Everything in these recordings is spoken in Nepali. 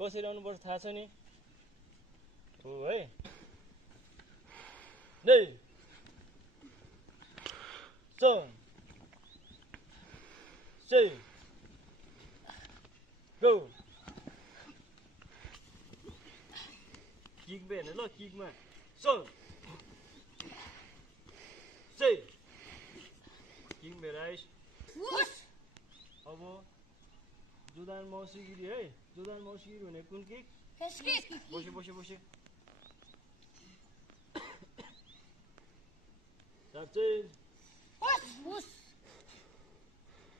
कसरी आउनुपर्छ थाहा छ नि हो है नै सङ से गो किक हेर्नु ल किकमा सङ से किक भेराइस अब जोदान मौसीगिरी है जोदान मौसीगिरी भने कुन किक बसे बसे बसे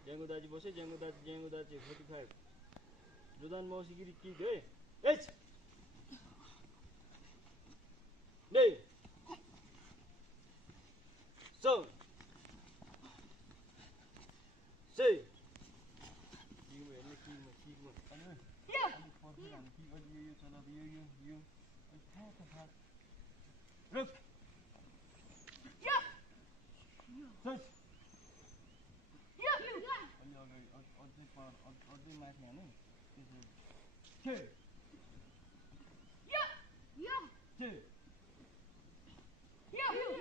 ज्याङ्गो दाजी बसे ज्याङ्गो दाजी 45 जोदान मौसीगिरी किक है एच नै song say Look. Yeah. Search. Yeah. Two. Yeah. Yeah. Two. Yeah. Yeah.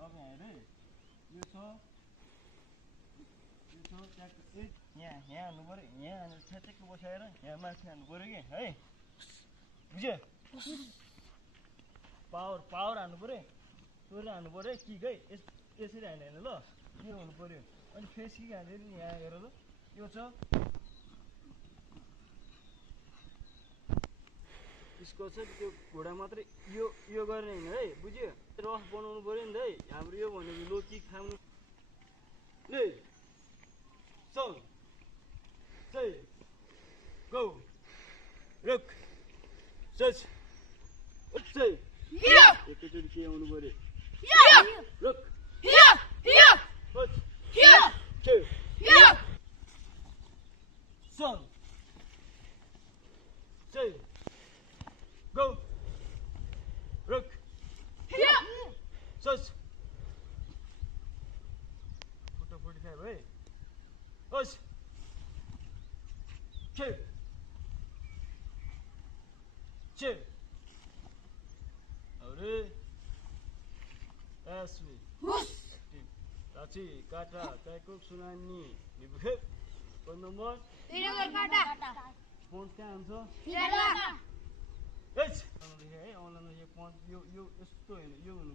Okay, ready? You saw. यहाँ हान्नु पर्यो यहाँ ठ्याक्कै बसाएर यहाँ माथि हान्नु पर्यो कि है बुझ्यो पावर हान्नु पर्यो तोरेर हान्नु पर्यो किक है यसरी हान्यो होइन ल यो हुनु पर्यो अनि फेस किक हान्यो नि यहाँ हेर ल यो छ यसको छ त्यो घोडा मात्रै यो गर्ने होइन है बुझ्यो रफ बनाउनु पर्यो नि त है हाम्रो यो भनेको लो किक खानु नै song say go look search say here एकैचोटि के आउनु पर्यो here look here here search here two here song say go look here search put 45 hey search Two. Two. Aure. Asmi. Tachi, kata, taikuk sunani. Nibukep. Phone number? Video kata. Phone क्या हुन्छ? Yes. Online है, online यो यो यस्तो हैन यो हुनु